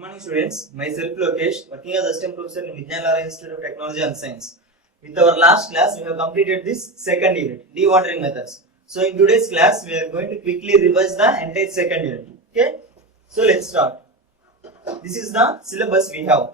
morning students, myself Lokesh, working as assistant professor in Vijnanara Institute of Technology and Science. With our last class, we have completed this second unit, dewatering methods. So in today's class, we are going to quickly revise the entire second unit. Okay, so let's start. This is the syllabus we have.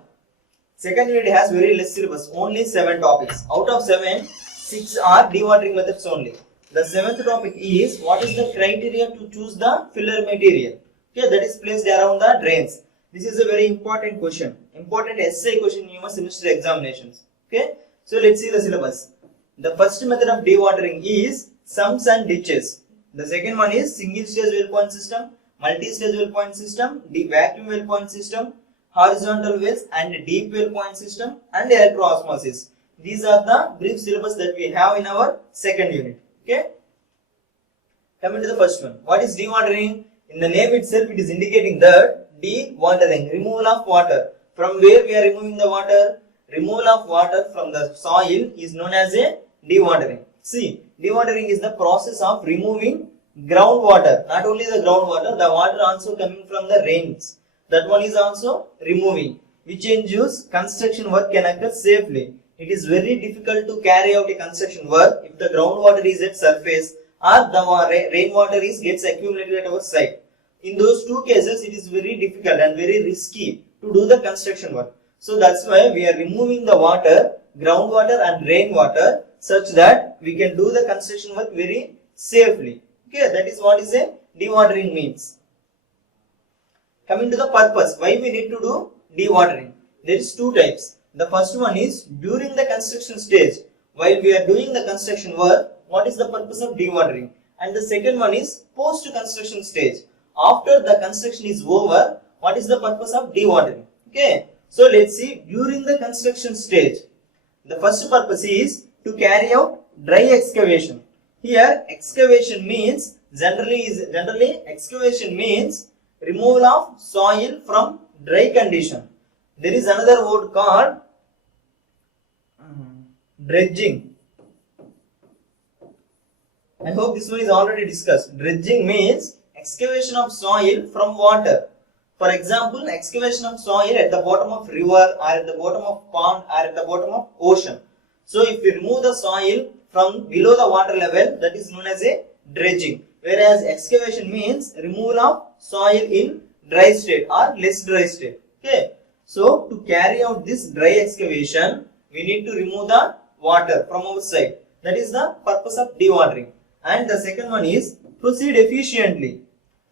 Second unit has very less syllabus, only 7 topics. Out of 7, 6 are dewatering methods only. The 7th topic is what is the criteria to choose the filler material. Okay, that is placed around the drains. This is a very important question, important essay question in your semester examinations. Okay, so let's see the syllabus. The first method of dewatering is sumps and ditches. The second one is single stage well point system, multi-stage well point system, vacuum well point system, horizontal wells and deep well point system, and electroosmosis. These are the brief syllabus that we have in our second unit. Okay, coming to the first one. What is dewatering? In the name itself, it is indicating that dewatering, removal of water. From where we are removing the water? Removal of water from the soil is known as a dewatering. See, dewatering is the process of removing groundwater. Not only the groundwater, the water also coming from the rains. That one is also removing, which ensures construction work can occur safely. It is very difficult to carry out a construction work if the groundwater is at surface or the rainwater gets accumulated at our site. In those two cases, it is very difficult and very risky to do the construction work. So that's why we are removing the water, groundwater and rainwater, such that we can do the construction work very safely. Okay, that is what is a dewatering means. Coming to the purpose, why we need to do dewatering? There is 2 types. The first one is during the construction stage. While we are doing the construction work, what is the purpose of dewatering? And the second one is post-construction stage. After the construction is over, what is the purpose of dewatering? Okay, so let's see during the construction stage. The first purpose is to carry out dry excavation. Here, excavation means generally excavation means removal of soil from dry condition. There is another word called dredging. I hope this one is already discussed. Dredging means excavation of soil from water. For example, excavation of soil at the bottom of river or at the bottom of pond or at the bottom of ocean. So if we remove the soil from below the water level, that is known as a dredging. Whereas excavation means removal of soil in dry state or less dry state. Okay. So to carry out this dry excavation, we need to remove the water from our side. That is the purpose of dewatering. And the second one is proceed efficiently.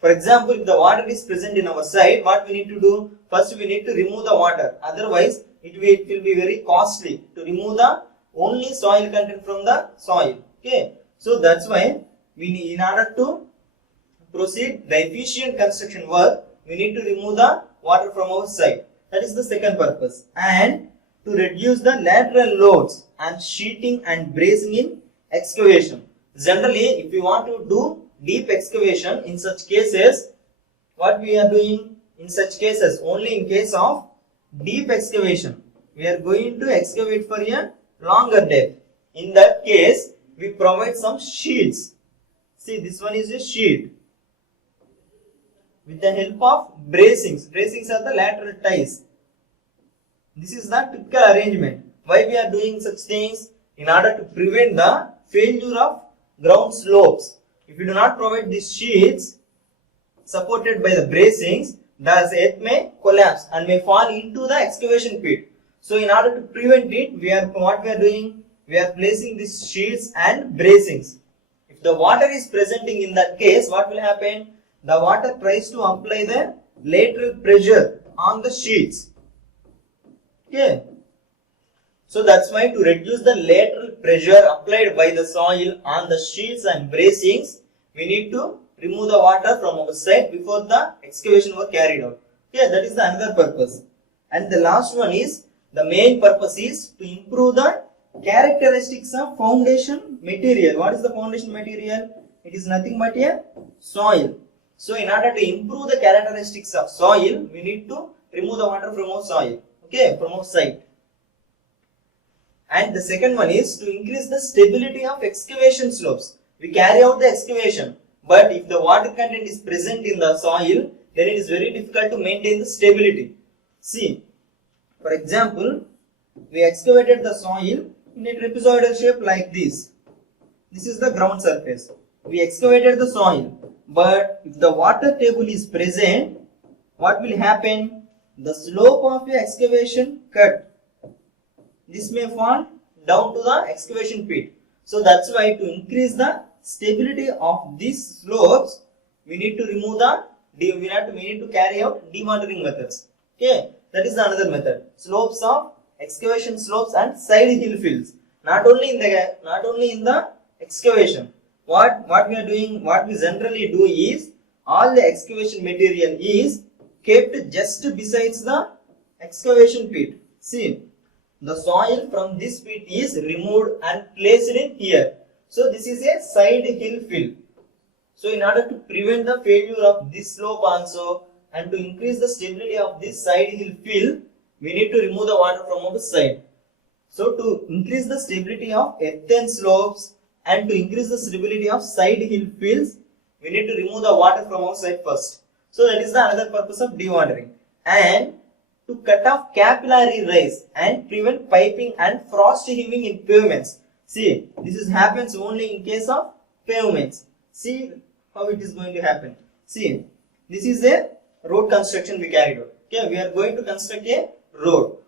For example, if the water is present in our site, what we need to do? First, we need to remove the water. Otherwise, it will be very costly to remove the only soil content from the soil. Okay. So that's why we need, in order to proceed the efficient construction work, we need to remove the water from our site. That is the second purpose. And to reduce the lateral loads and sheeting and bracing in excavation. Generally, if we want to do deep excavation, in such cases, what we are doing in such cases, only in case of deep excavation, we are going to excavate for a longer depth. In that case, we provide some sheets. See, this one is a sheet with the help of bracings. Bracings are the lateral ties. This is the typical arrangement. Why we are doing such things? In order to prevent the failure of ground slopes. If you do not provide these sheets supported by the bracings, the earth may collapse and may fall into the excavation pit. So in order to prevent it, what we are doing? We are placing these sheets and bracings. If the water is presenting in that case, what will happen? The water tries to apply the lateral pressure on the sheets. Okay. So that's why to reduce the lateral pressure applied by the soil on the sheets and bracings, we need to remove the water from our side before the excavation was carried out. Okay, that is the another purpose. And the last one is, the main purpose is to improve the characteristics of foundation material. What is the foundation material? It is nothing but a soil. So in order to improve the characteristics of soil, we need to remove the water from our soil. Okay, from our site. And the second one is to increase the stability of excavation slopes. We carry out the excavation, but if the water content is present in the soil, then it is very difficult to maintain the stability. See, for example, we excavated the soil in a trapezoidal shape like this. This is the ground surface. We excavated the soil, but if the water table is present, what will happen? The slope of the excavation cut. This may fall down to the excavation pit. So that's why to increase the stability of these slopes, we need to remove the we need to carry out dewatering methods. Okay, that is another method. Slopes of excavation slopes and side hill fills. Not only in the excavation. What we are doing, what we generally do is all the excavation material is kept just besides the excavation pit. See, the soil from this pit is removed and placed in here. So this is a side hill fill. So in order to prevent the failure of this slope also and to increase the stability of this side hill fill, we need to remove the water from our side. So to increase the stability of earthen slopes and to increase the stability of side hill fills, we need to remove the water from our side first. So that is the another purpose of dewatering. And to cut off capillary rise and prevent piping and frost heaving in pavements. See, this happens only in case of pavements. See how it is going to happen. See, this is a road construction we carried out. Okay, we are going to construct a road.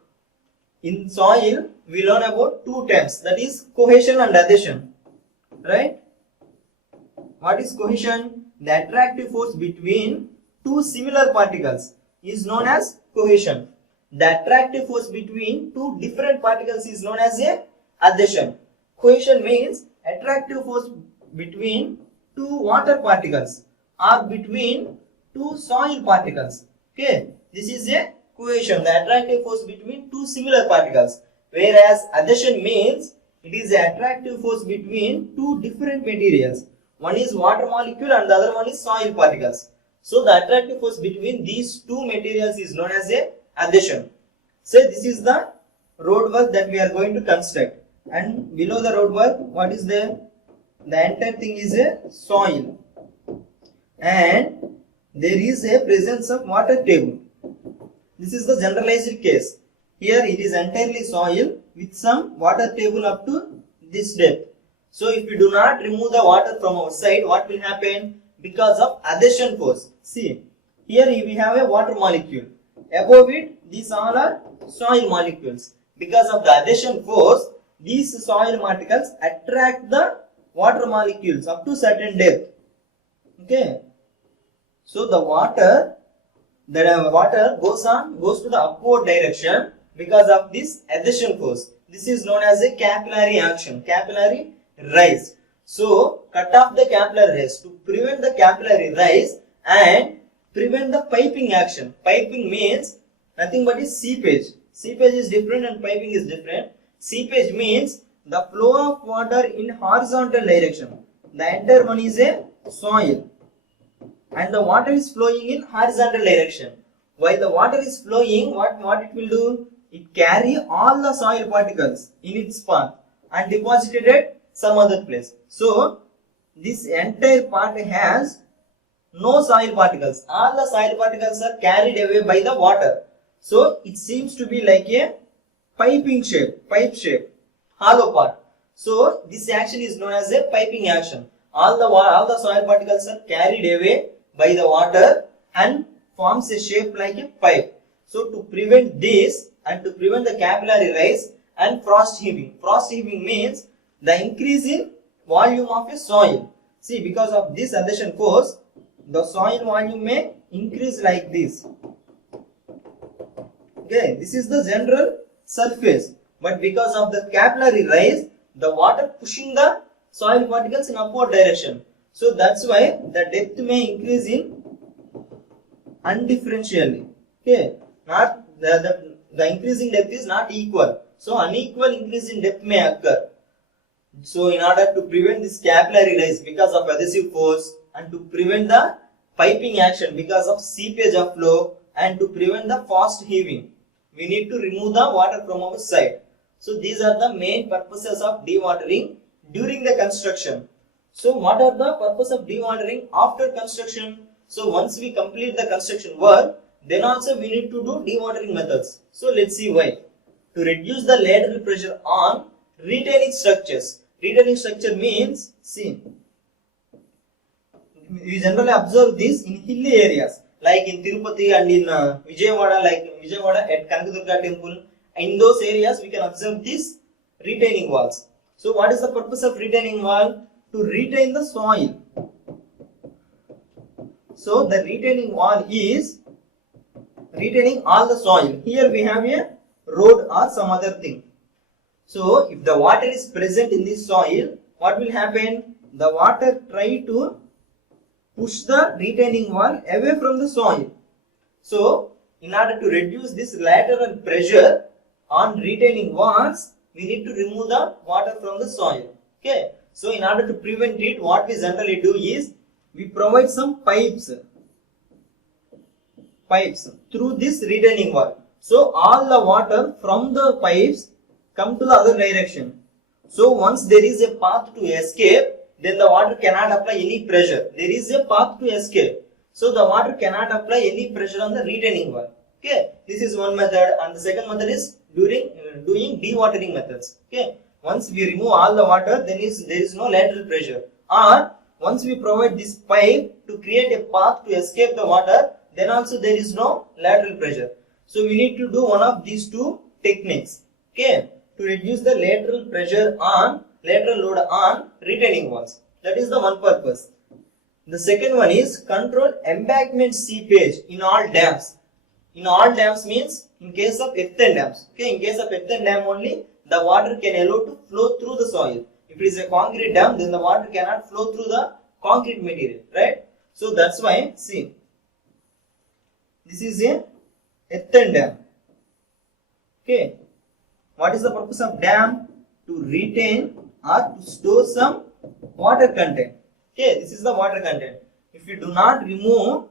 In soil, we learn about two terms, that is cohesion and adhesion. Right? What is cohesion? The attractive force between two similar particles is known as cohesion. The attractive force between two different particles is known as a adhesion. Cohesion means attractive force between two water particles or between two soil particles. Okay, this is a cohesion, the attractive force between two similar particles. Whereas adhesion means it is the attractive force between two different materials. One is water molecule and the other one is soil particles. So the attractive force between these two materials is known as a adhesion. So this is the road work that we are going to construct. And below the road work, what is there? The entire thing is a soil. And there is a presence of water table. This is the generalized case. Here it is entirely soil with some water table up to this depth. So if we do not remove the water from our side, what will happen? Because of adhesion force. See, here we have a water molecule. Above it, these all are soil molecules. Because of the adhesion force, these soil particles attract the water molecules up to certain depth. Okay. So the water goes to the upward direction because of this adhesion force. This is known as a capillary action, capillary rise. So cut off the capillary rise to prevent the capillary rise and prevent the piping action. Piping means nothing but is seepage. Seepage is different and piping is different. Seepage means the flow of water in horizontal direction. The entire one is a soil and the water is flowing in horizontal direction. While the water is flowing, what it will do? It carry all the soil particles in its path and deposited at some other place. So this entire part has no soil particles. All the soil particles are carried away by the water. So it seems to be like a pipe shape, hollow part. So this action is known as a piping action. All the soil particles are carried away by the water and forms a shape like a pipe. So to prevent this and to prevent the capillary rise and frost heaving. Frost heaving means the increase in volume of a soil. See, because of this adhesion force, the soil volume may increase like this. Okay, this is the general surface. But because of the capillary rise, the water pushing the soil particles in upward direction. So that's why the depth may increase in undifferentially. Okay, not the increasing depth is not equal. So unequal increase in depth may occur. So in order to prevent this capillary rise because of adhesive force and to prevent the piping action because of seepage of flow and to prevent the frost heaving, we need to remove the water from our side. So these are the main purposes of dewatering during the construction. So what are the purpose of dewatering after construction? So once we complete the construction work, then also we need to do dewatering methods. So let's see why. To reduce the lateral pressure on retaining structures. Retaining structure means, see, we generally observe this in hilly areas like in Tirupati and in Vijayawada, like Vijayawada at Kanakadurga temple. In those areas we can observe these retaining walls. So what is the purpose of retaining wall? To retain the soil. So the retaining wall is retaining all the soil. Here we have a road or some other thing. So if the water is present in this soil, what will happen? The water try to push the retaining wall away from the soil. So in order to reduce this lateral pressure on retaining walls, we need to remove the water from the soil. Okay. So in order to prevent it, what we generally do is we provide some pipes through this retaining wall. So all the water from the pipes come to the other direction. So once there is a path to escape, then the water cannot apply any pressure. There is a path to escape. So the water cannot apply any pressure on the retaining wall. Okay. This is one method, and the second method is doing dewatering methods. Okay. Once we remove all the water, then there is no lateral pressure. Or once we provide this pipe to create a path to escape the water, then also there is no lateral pressure. So we need to do one of these two techniques. Okay. To reduce the lateral load on retaining walls. That is the one purpose. The second one is control embankment seepage in all dams. In all dams means in case of earthen dams. Okay, in case of earthen dam only, the water can allow to flow through the soil. If it is a concrete dam, then the water cannot flow through the concrete material, right? So that's why, see, this is a earthen dam. Okay. What is the purpose of dam? To retain or to store some water content. Okay, this is the water content. If you do not remove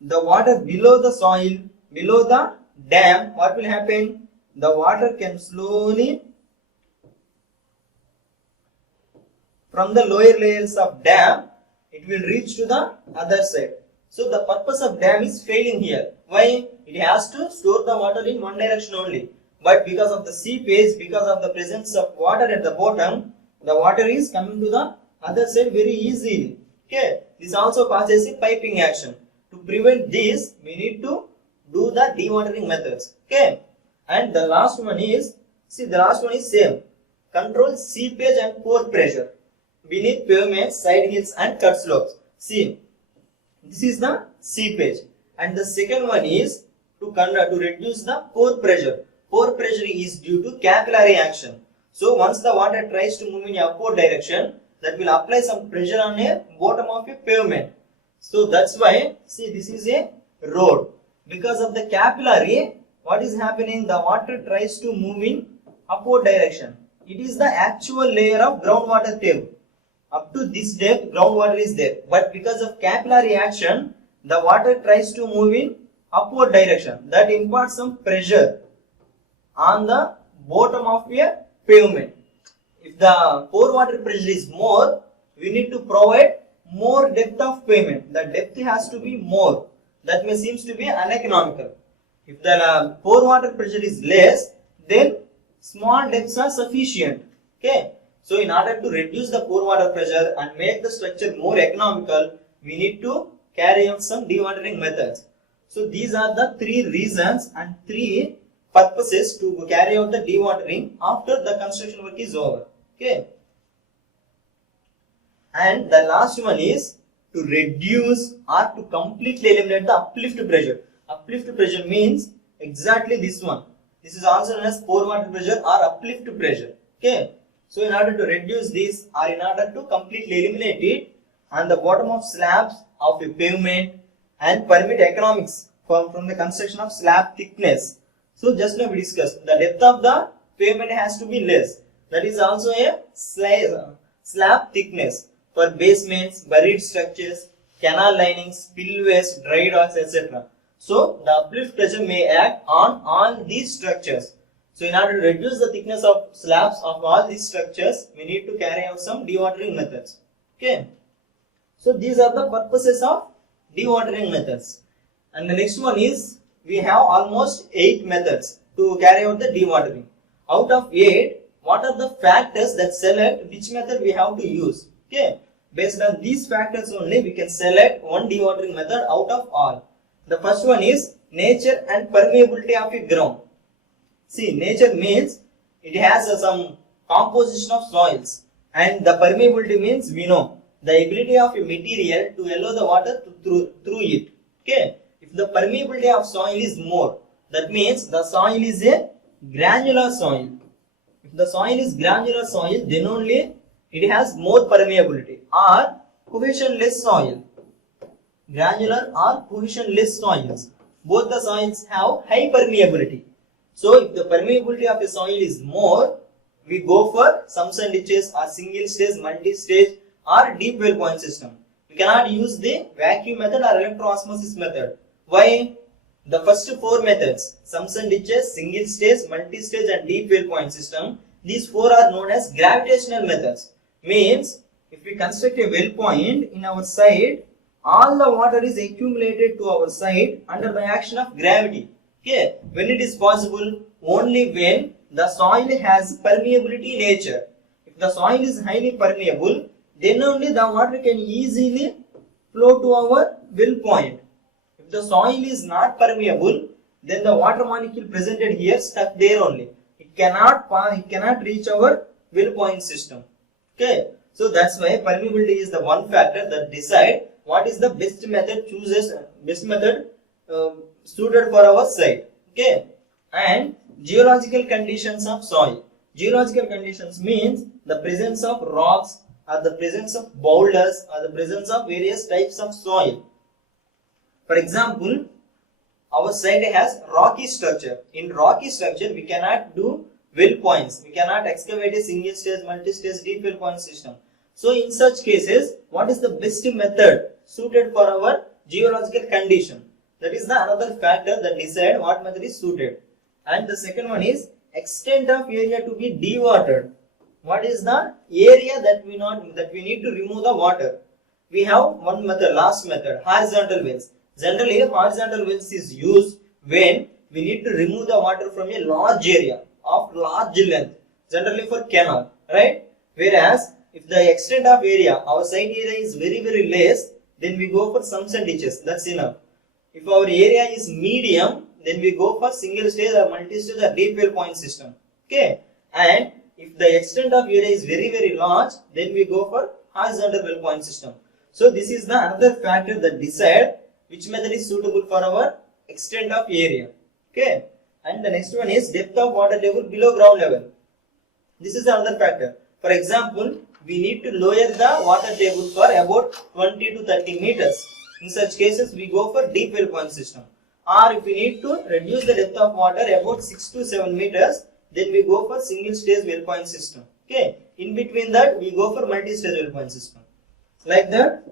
the water below the soil, below the dam, what will happen? The water can slowly from the lower layers of dam, it will reach to the other side. So the purpose of dam is failing here. Why? It has to store the water in one direction only. But because of the seepage, because of the presence of water at the bottom, the water is coming to the other side very easily. Okay. This also causes a piping action. To prevent this, we need to do the dewatering methods. Okay. And the last one is, see, the last one is same. Control seepage and pore pressure beneath pavements, side hills and cut slopes. See, this is the seepage. And the second one is to reduce the pore pressure. Pore pressure is due to capillary action. So once the water tries to move in a upward direction, that will apply some pressure on a bottom of a pavement. So that's why, see, this is a road. Because of the capillary, what is happening? The water tries to move in upward direction. It is the actual layer of groundwater table. Up to this depth, groundwater is there. But because of capillary action, the water tries to move in upward direction. That imparts some pressure on the bottom of a pavement. If the pore water pressure is more, we need to provide more depth of pavement. The depth has to be more. That may seems to be uneconomical. If the pore water pressure is less, then small depths are sufficient. Okay. So in order to reduce the pore water pressure and make the structure more economical, we need to carry out some dewatering methods. So these are the three reasons and three purposes to carry out the dewatering after the construction work is over. Okay. And the last one is to reduce or to completely eliminate the uplift pressure. Uplift pressure means exactly this one. This is also known as pore water pressure or uplift pressure. Okay. So in order to reduce this or in order to completely eliminate it on the bottom of slabs of a pavement and permit economics from the construction of slab thickness. So just now we discussed the depth of the pavement has to be less. That is also a slab thickness for basements, buried structures, canal linings, spillways, dry docks, etc. So the uplift pressure may act on all these structures. So in order to reduce the thickness of slabs of all these structures, we need to carry out some dewatering methods. Okay. So these are the purposes of dewatering methods. And the next one is we have almost 8 methods to carry out the dewatering. Out of 8, what are the factors that select which method we have to use? Okay, based on these factors only we can select one dewatering method out of all. The first one is nature and permeability of a ground. See, nature means it has some composition of soils, and the permeability means we know the ability of a material to allow the water through it. Okay, if the permeability of soil is more, that means the soil is a granular soil. If the soil is granular soil, then only it has more permeability. Or cohesionless soil, granular or cohesionless soils, both the soils have high permeability. So if the permeability of a soil is more, we go for sumps and ditches or single stage, multi-stage or deep well point system. We cannot use the vacuum method or electro-osmosis method. Why? The first 4 methods, sumps and ditches, single stage, multi-stage and deep well point system, these 4 are known as gravitational methods. Means, if we construct a well point in our site, all the water is accumulated to our site under the action of gravity. Okay, when it is possible? Only when the soil has permeability nature. If the soil is highly permeable, then only the water can easily flow to our well point. If the soil is not permeable, then the water molecule presented here stuck there only. It cannot reach our well point system. Okay, so that's why permeability is the one factor that decide what is the best method suited for our site. Okay, and geological conditions of soil. Geological conditions means the presence of rocks or the presence of boulders or the presence of various types of soil. For example, our site has rocky structure. In rocky structure, we cannot do well points. We cannot excavate a single stage, multi-stage, deep well point system. So in such cases, what is the best method suited for our geological condition? That is the another factor that decide what method is suited. And the second one is extent of area to be dewatered. What is the area that we need to remove the water? We have one method, last method, horizontal wells. Generally, horizontal wells is used when we need to remove the water from a large area of large length, generally for canal, right? Whereas, if the extent of area, our site area is very less, then we go for sumps and ditches, that's enough. If our area is medium, then we go for single stage or multi-stage or deep well point system, okay? And if the extent of area is very large, then we go for horizontal well point system. So, this is the another factor that decide which method is suitable for our extent of area. Okay, and the next one is depth of water table below ground level. This is another factor. For example, we need to lower the water table for about 20 to 30 meters. In such cases, we go for deep well point system. Or if we need to reduce the depth of water about 6 to 7 meters, then we go for single stage well point system. Okay, in between that, we go for multi-stage well point system. Like that,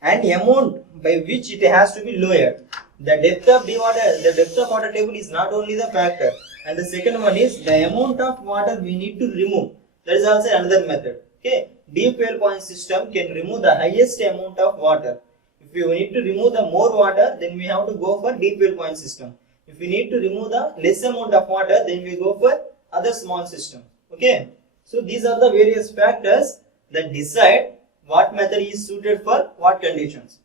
and amount by which it has to be lowered. The depth of water table is not only the factor, and the second one is the amount of water we need to remove. That is also another method. Okay, deep well point system can remove the highest amount of water. If we need to remove the more water, then we have to go for deep well point system. If we need to remove the less amount of water, then we go for other small system. Okay, so these are the various factors that decide what method is suited for what conditions.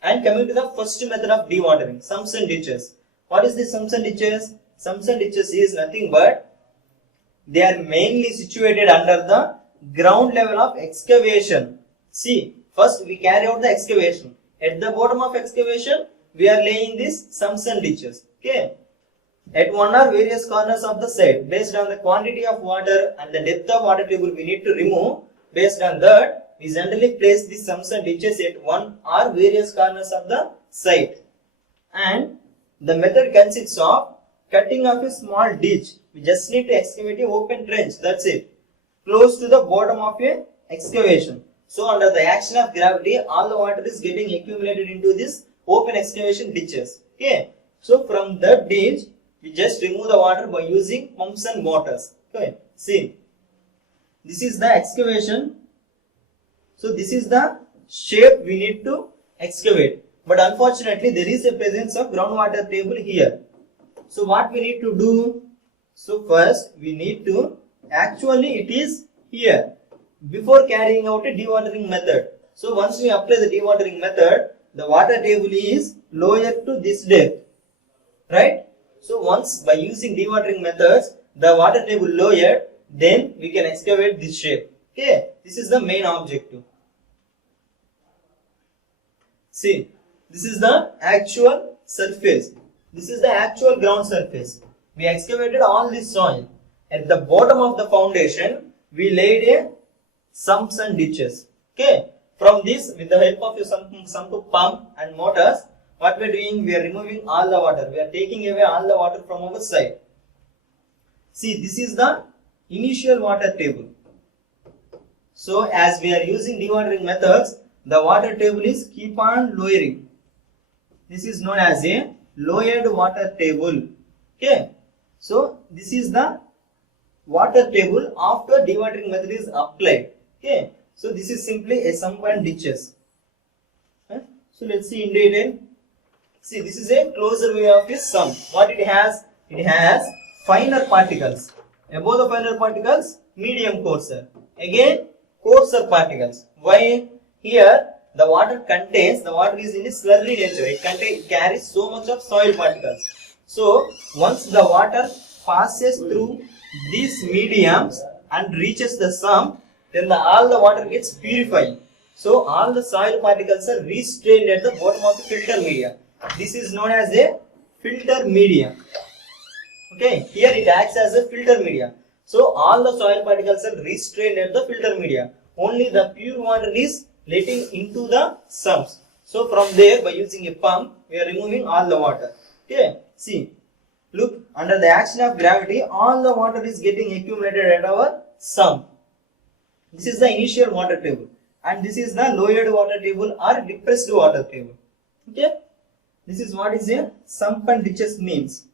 And coming to the first method of dewatering, sumps and ditches. What is the sumps and ditches? Sumps and ditches is nothing but they are mainly situated under the ground level of excavation. See, first we carry out the excavation. At the bottom of excavation, we are laying these sumps and ditches. Okay. At one or various corners of the site, based on the quantity of water and the depth of water table we need to remove, based on that, we generally place the sumps and ditches at one or various corners of the site. And the method consists of cutting off a small ditch. We just need to excavate an open trench, that's it, close to the bottom of a excavation. So under the action of gravity, all the water is getting accumulated into this open excavation ditches. Okay. So from that ditch, we just remove the water by using pumps and motors. Okay. See, this is the excavation. So this is the shape we need to excavate. But unfortunately, there is a presence of groundwater table here. So what we need to do? So first we need to, actually it is here before carrying out a dewatering method. So once we apply the dewatering method, the water table is lower to this depth, right? So once by using dewatering methods, the water table lowered, then we can excavate this shape. Okay, this is the main objective. See, this is the actual surface. This is the actual ground surface. We excavated all this soil. At the bottom of the foundation, we laid a sumps and ditches. Okay. From this, with the help of your sump pump and motors, what we are doing, we are removing all the water. We are taking away all the water from our side. See, this is the initial water table. So, as we are using dewatering methods, the water table is keep on lowering. This is known as a lowered water table. Okay. So, this is the water table after dewatering method is applied. Okay. So, this is simply a sump and ditches. So, let's see in detail. See, this is a closer view of a sump. What it has? It has finer particles. Above the finer particles, medium coarser. Again, coarser particles. Why? Here, the water is in a slurry nature. It carries so much of soil particles. So, once the water passes through these mediums and reaches the sump, then all the water gets purified. So, all the soil particles are restrained at the bottom of the filter media. This is known as a filter media. Okay, here it acts as a filter media. So, all the soil particles are restrained at the filter media. Only the pure water is letting into the sumps. So, from there, by using a pump, we are removing all the water. Okay, see, look, under the action of gravity, all the water is getting accumulated at our sump. This is the initial water table, and this is the lowered water table or depressed water table. Okay, this is what is a sump and ditches means.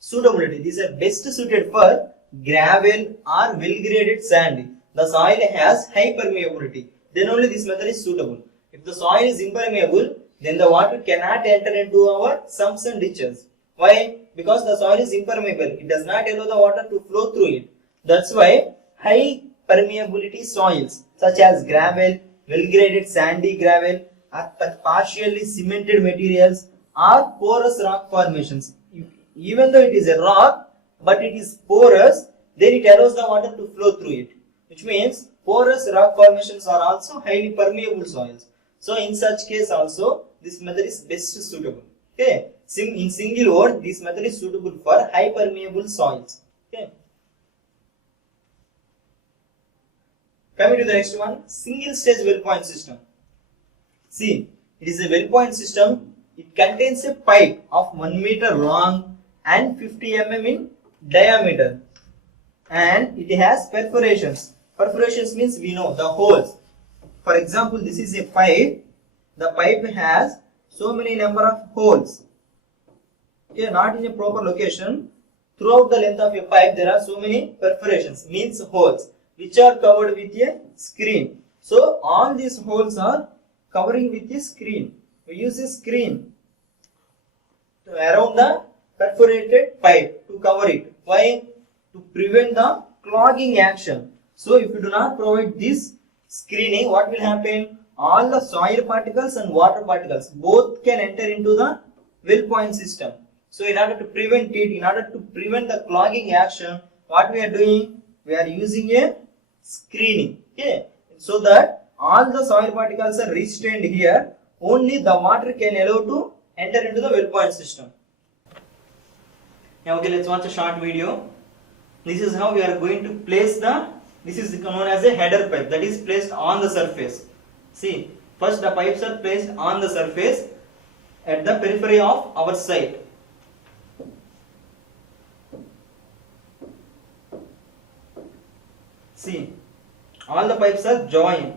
Suitability. These are best suited for gravel or well-graded sand. The soil has high permeability. Then only this method is suitable. If the soil is impermeable, then the water cannot enter into our sumps and ditches. Why? Because the soil is impermeable. It does not allow the water to flow through it. That's why high permeability soils such as gravel, well-graded sandy gravel, or partially cemented materials, or porous rock formations. Even though it is a rock, but it is porous, then it allows the water to flow through it. Which means porous rock formations are also highly permeable soils. So in such case also, this method is best suitable. Okay. In single word, this method is suitable for high permeable soils. Okay. Coming to the next one, single stage well point system. See, it is a well point system. It contains a pipe of 1 meter long and 50 mm in diameter, and it has perforations. Perforations means we know the holes. For example, this is a pipe. The pipe has so many number of holes. Okay, not in a proper location. Throughout the length of a pipe, there are so many perforations, means holes, which are covered with a screen. So all these holes are covering with a screen. We use a screen around the perforated pipe to cover it. Why? To prevent the clogging action. So if you do not provide this screening, what will happen? All the soil particles and water particles both can enter into the well point system. So in order to prevent it, in order to prevent the clogging action, what we are doing? We are using a screening. Okay, so that all the soil particles are restrained here. Only the water can allow to enter into the well point system. Now, okay, let's watch a short video. This is how we are going to place this is known as a header pipe, that is placed on the surface. See, first the pipes are placed on the surface at the periphery of our site. See, all the pipes are joined,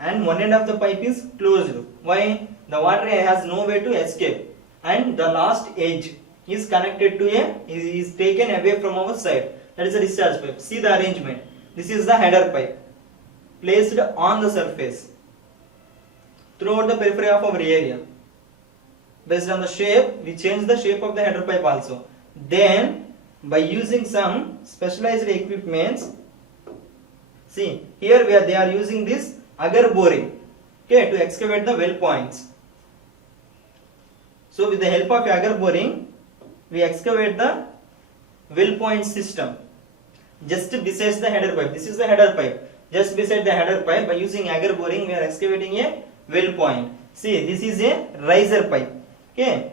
and one end of the pipe is closed. Why? The water has no way to escape, and the last edge is connected to is taken away from our side. That is a discharge pipe. See the arrangement. This is the header pipe placed on the surface throughout the periphery of our area. based on the shape, we change the shape of the header pipe also. Then by using some specialized equipments, see here they are using this auger boring, okay, to excavate the well points. So with the help of auger boring, we excavate the well point system just besides the header pipe. This is the header pipe. Just beside the header pipe, by using auger boring, we are excavating a well point. See, this is a riser pipe. Okay.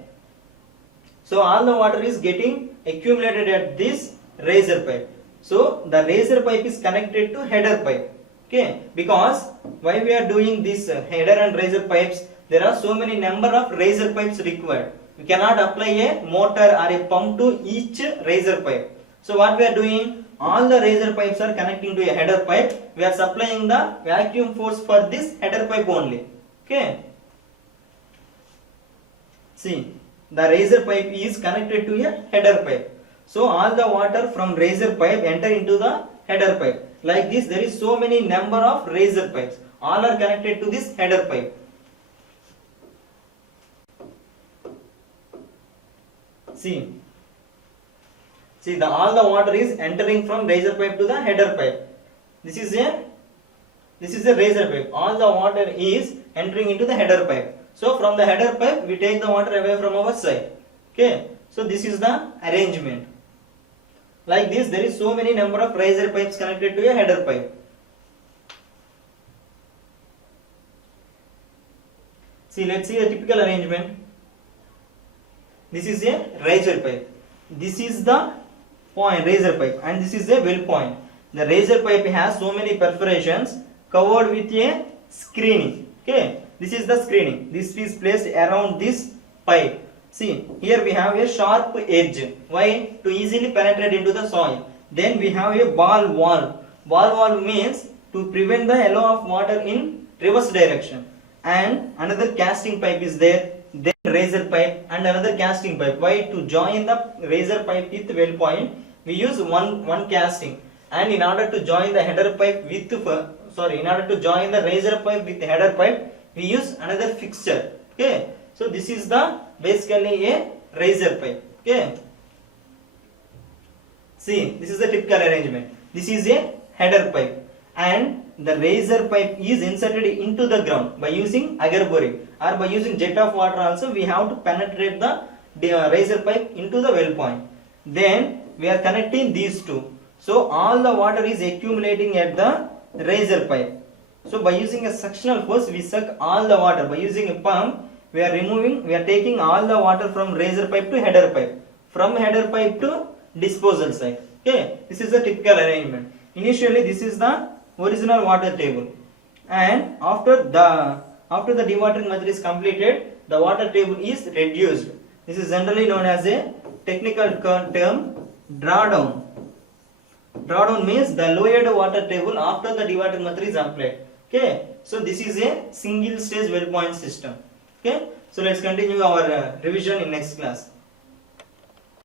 So all the water is getting accumulated at this riser pipe. So the riser pipe is connected to header pipe. Okay. Because why we are doing this header and riser pipes? There are so many number of riser pipes required. We cannot apply a motor or a pump to each riser pipe. So what we are doing? All the riser pipes are connecting to a header pipe. We are supplying the vacuum force for this header pipe only. Okay. See, the riser pipe is connected to a header pipe. So all the water from riser pipe enter into the header pipe. Like this, there is so many number of riser pipes. All are connected to this header pipe. See, all the water is entering from riser pipe to the header pipe. This is a riser pipe. All the water is entering into the header pipe. So from the header pipe, we take the water away from our side. Okay. So this is the arrangement. Like this, there is so many number of riser pipes connected to a header pipe. See, let's see a typical arrangement. This is a riser pipe. This is the point, riser pipe, and this is a well point. The riser pipe has so many perforations covered with a screening. Okay, this is the screening. This is placed around this pipe. See, here we have a sharp edge. Why? To easily penetrate into the soil. Then we have a ball valve. Ball valve means to prevent the flow of water in reverse direction. And another casting pipe is there. Then riser pipe and another casting pipe. Why? To join the riser pipe with well point, we use one casting. And in order to join the header pipe with in order to join the riser pipe with the header pipe, we use another fixture. Okay. So this is the basically a riser pipe. Okay. See, this is the typical arrangement. This is a header pipe, and the riser pipe is inserted into the ground by using auger boring, or by using jet of water also we have to penetrate the riser pipe into the well point. Then we are connecting these two. So all the water is accumulating at the riser pipe. So by using a suctional force, we suck all the water. By using a pump, we are taking all the water from riser pipe to header pipe, from header pipe to disposal site. Okay, this is a typical arrangement. Initially, this is the original water table, and after the dewatering method is completed, the water table is reduced. This is generally known as a technical term drawdown. Drawdown means the lowered water table after the dewatering method is applied. Okay, so this is a single stage well point system. Okay, so let's continue our revision in next class.